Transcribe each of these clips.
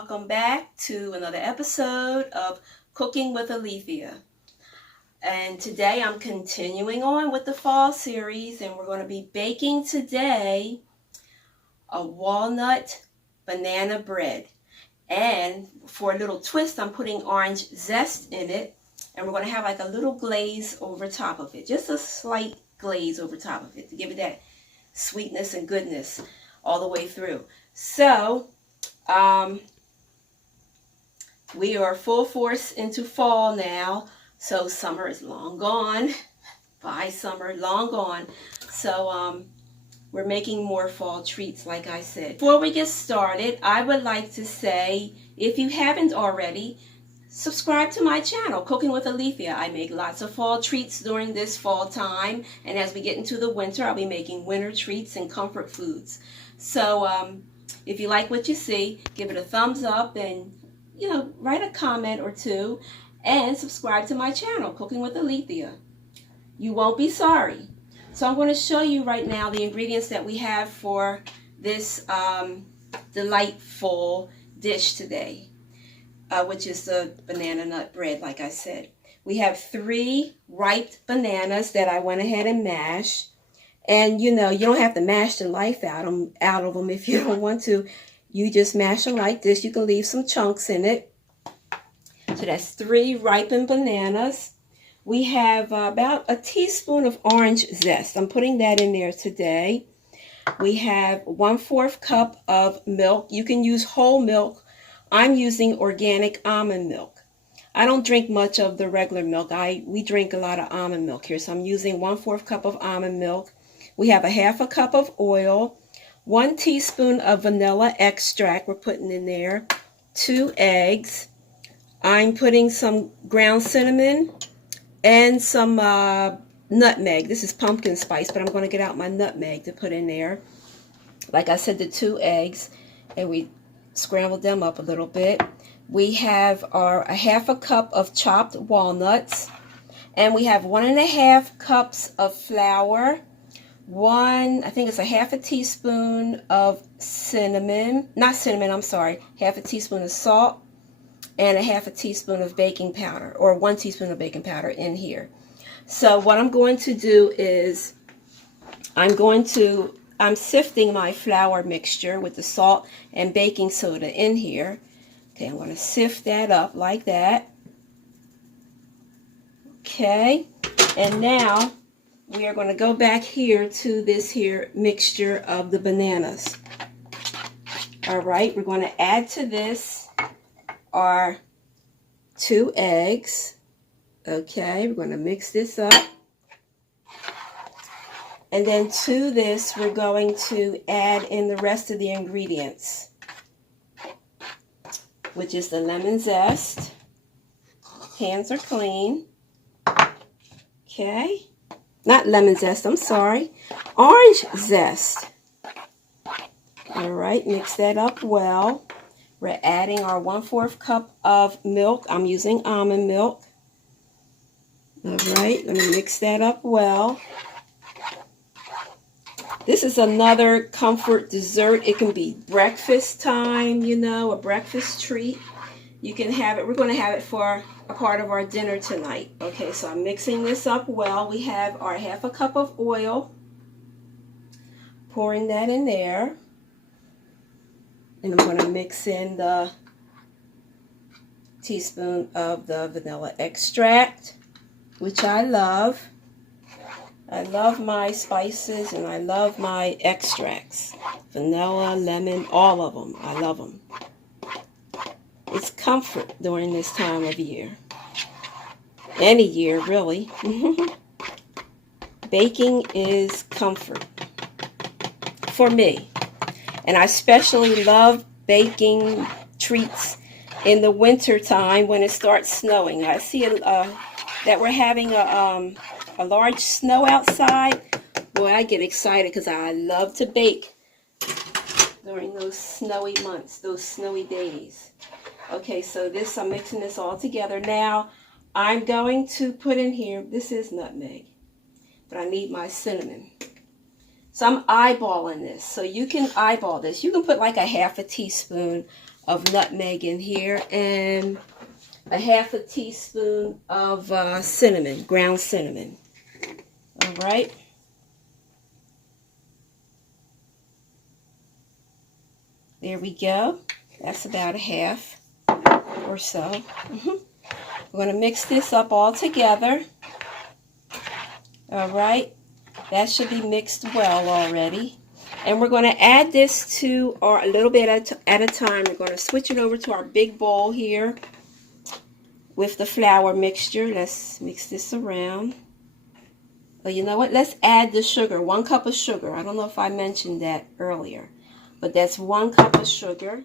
welcome back to another episode of Cooking with Alethea. And today I'm continuing on with the fall series, and we're going to be baking today a walnut banana bread. And for a little twist, I'm putting orange zest in it, and we're going to have like a little glaze over top of it, just a slight glaze over top of it to give it that sweetness and goodness all the way through. So we are full force into fall now, so summer is long gone. Bye summer, long gone. So we're making more fall treats, like I said. Before we get started, I would like to say, if you haven't already, subscribe to my channel, Cooking with Alethea. I make lots of fall treats during this fall time, and as we get into the winter, I'll be making winter treats and comfort foods. So if you like what you see, give it a thumbs up and, write a comment or two and subscribe to my channel, Cooking with Alethea. You won't be sorry. So I'm going to show you right now the ingredients that we have for this delightful dish today, which is the banana nut bread, like I said. We have 3 ripe bananas that I went ahead and mashed. And you don't have to mash the life out of them if you don't want to. You just mash them like this. You can leave some chunks in it. So that's 3 ripened bananas. We have about a teaspoon of orange zest. I'm putting that in there today. We have 1/4 cup of milk. You can use whole milk. I'm using organic almond milk. I don't drink much of the regular milk. We drink a lot of almond milk here. So I'm using 1/4 cup of almond milk. We have 1/2 cup of oil, 1 teaspoon of vanilla extract we're putting in there, 2 eggs. I'm putting some ground cinnamon and some nutmeg. This is pumpkin spice, but I'm going to get out my nutmeg to put in there. Like I said, the 2 eggs, and we scrambled them up a little bit. We have our 1/2 cup of chopped walnuts, and we have 1½ cups of flour. I think it's 1/2 teaspoon of cinnamon, not cinnamon, I'm sorry, 1/2 teaspoon of salt, and 1/2 teaspoon of baking powder, or 1 teaspoon of baking powder in here. So what I'm going to do is, I'm sifting my flour mixture with the salt and baking soda in here. Okay, I'm going to sift that up like that. Okay, and now we are going to go back here to this here mixture of the bananas. All right, we're going to add to this our 2 eggs. Okay, we're going to mix this up. And then to this, we're going to add in the rest of the ingredients, which is the lemon zest. Hands are clean. Okay. Not lemon zest, I'm sorry. Orange zest. All right, mix that up well. We're adding our 1/4 cup of milk. I'm using almond milk. All right, let me mix that up well. This is another comfort dessert. It can be breakfast time, a breakfast treat. You can have it. We're going to have it for a part of our dinner tonight. Okay, so I'm mixing this up well. We have our 1/2 cup of oil. Pouring that in there. And I'm going to mix in the teaspoon of the vanilla extract, which I love. I love my spices and I love my extracts. Vanilla, lemon, all of them. I love them. It's comfort during this time of year. Any year, really. Baking is comfort for me. And I especially love baking treats in the winter time when it starts snowing. I see that we're having a large snow outside. Boy, I get excited because I love to bake during those snowy months, those snowy days. Okay, so I'm mixing this all together. Now, I'm going to put in here, this is nutmeg, but I need my cinnamon. So I'm eyeballing this. So you can eyeball this. You can put like a 1/2 teaspoon of nutmeg in here, and a half a teaspoon of cinnamon, ground cinnamon. All right. There we go. That's about a half or so. We're going to mix this up all together. All right. That should be mixed well already. And we're going to add this to our, a little bit at a time. We're going to switch it over to our big bowl here with the flour mixture. Let's mix this around. Oh, you know what? Let's add the sugar. 1 cup of sugar. I don't know if I mentioned that earlier, but that's 1 cup of sugar.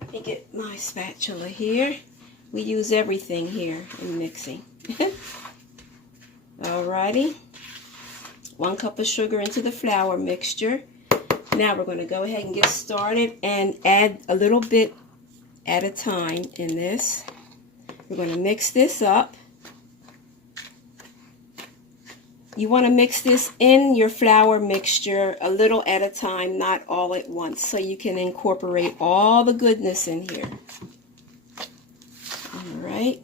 Let me get my spatula here. We use everything here in mixing. Alrighty. 1 cup of sugar into the flour mixture. Now we're going to go ahead and get started and add a little bit at a time in this. We're going to mix this up. You want to mix this in your flour mixture a little at a time, not all at once, so you can incorporate all the goodness in here. All right.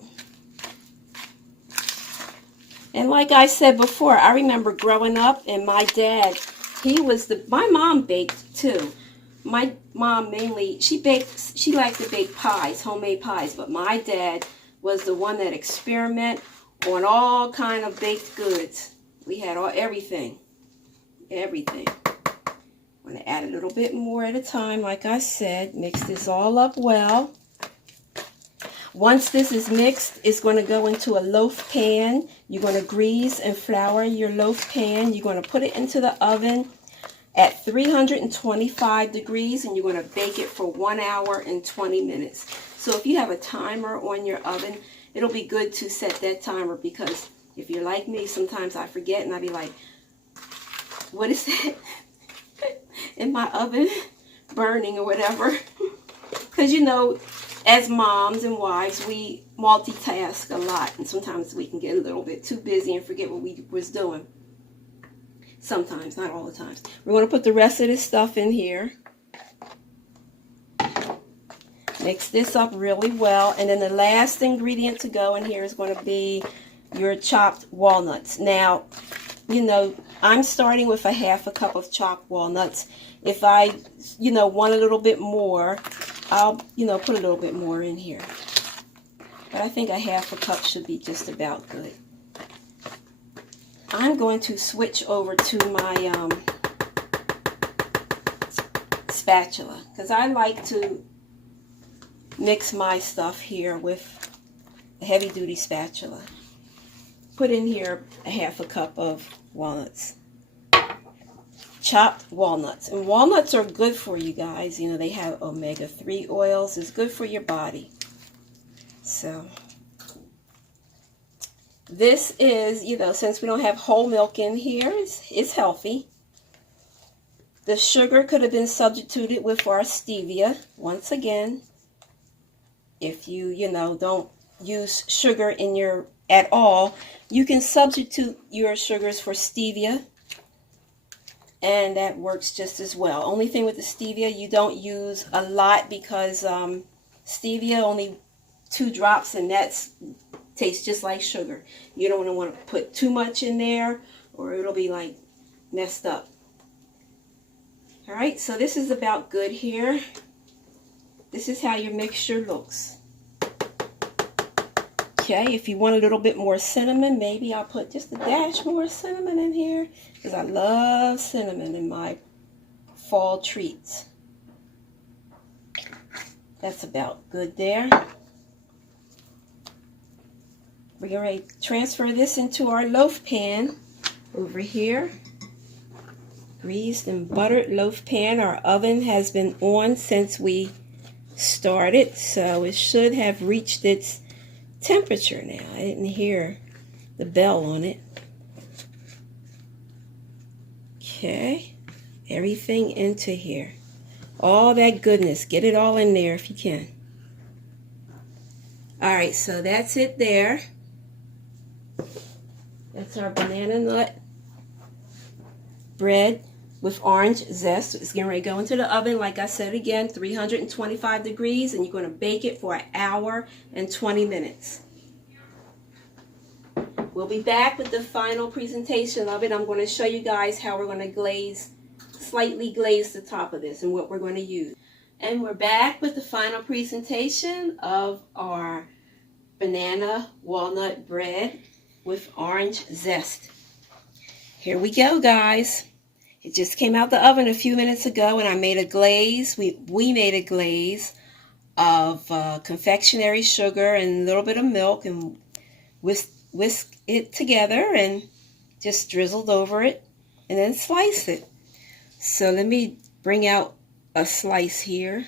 And like I said before, I remember growing up, and my dad, my mom baked too. My mom mainly, she liked to bake pies, homemade pies, but my dad was the one that experimented on all kind of baked goods. We had everything. I'm going to add a little bit more at a time, like I said. Mix this all up well. Once this is mixed, it's going to go into a loaf pan. You're going to grease and flour your loaf pan. You're going to put it into the oven at 325 degrees, and you're going to bake it for 1 hour and 20 minutes. So if you have a timer on your oven, it'll be good to set that timer, because if you're like me, sometimes I forget and I'll be like, what is that in my oven burning or whatever? Because, you know, as moms and wives, we multitask a lot, and sometimes we can get a little bit too busy and forget what we was doing. Sometimes, not all the times. We're going to put the rest of this stuff in here. Mix this up really well, and then the last ingredient to go in here is going to be your chopped walnuts. Now, you know, I'm starting with a half a cup of chopped walnuts. If I, you know, want a little bit more, I'll, you know, put a little bit more in here. But I think a half a cup should be just about good. I'm going to switch over to my spatula, because I like to mix my stuff here with a heavy-duty spatula. Put in here a half a cup of walnuts. Chopped walnuts. And walnuts are good for you guys. You know, they have omega-3 oils. It's good for your body. So, this is, you know, since we don't have whole milk in here, it's healthy. The sugar could have been substituted with our stevia. Once again, if you know, don't use sugar in your at all, you can substitute your sugars for stevia, and that works just as well. Only thing with the stevia, you don't use a lot, because stevia, only 2 drops, and that's tastes just like sugar. You don't want to put too much in there, or it'll be like messed up. All right, so this is about good here. This is how your mixture looks. Okay, if you want a little bit more cinnamon, maybe I'll put just a dash more cinnamon in here, because I love cinnamon in my fall treats. That's about good there. We're going to transfer this into our loaf pan over here. Greased and buttered loaf pan. Our oven has been on since we started, so it should have reached its temperature now. I didn't hear the bell on it. Okay, everything into here. All that goodness. Get it all in there if you can. Alright, so that's it there. That's our banana nut bread with orange zest. It's getting ready to go into the oven, like I said again, 325 degrees, and you're going to bake it for 1 hour and 20 minutes. We'll be back with the final presentation of it. I'm going to show you guys how we're going to glaze, slightly glaze the top of this and what we're going to use. And we're back with the final presentation of our banana walnut bread with orange zest. Here we go, guys. It just came out the oven a few minutes ago, and I made a glaze. We made a glaze of confectionery sugar and a little bit of milk, and whisk it together and just drizzled over it and then slice it. So let me bring out a slice here.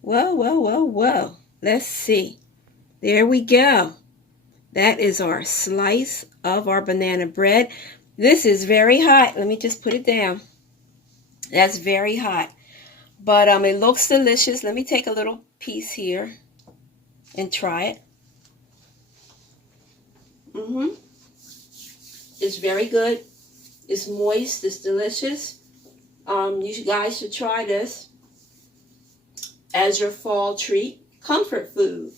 Whoa, whoa, whoa, whoa. Let's see. There we go. That is our slice of our banana bread. This is very hot. Let me just put it down. That's very hot. But it looks delicious. Let me take a little piece here and try it. It's very good. It's moist. It's delicious. You guys should try this as your fall treat. Comfort food.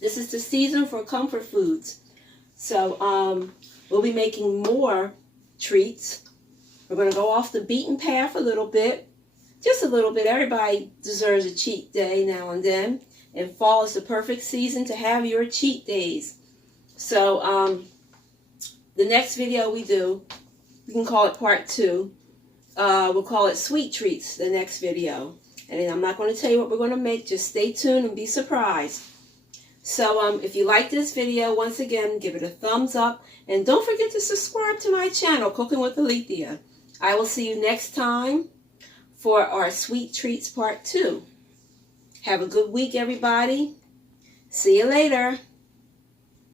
This is the season for comfort foods. So we'll be making more treats. We're going to go off the beaten path a little bit. Just a little bit. Everybody deserves a cheat day now and then. And fall is the perfect season to have your cheat days. So the next video we do, we can call it part 2. We'll call it sweet treats, the next video. And I'm not going to tell you what we're going to make. Just stay tuned and be surprised. So if you like this video, once again, give it a thumbs up. And don't forget to subscribe to my channel, Cooking with Alethea. I will see you next time for our sweet treats part 2. Have a good week, everybody. See you later.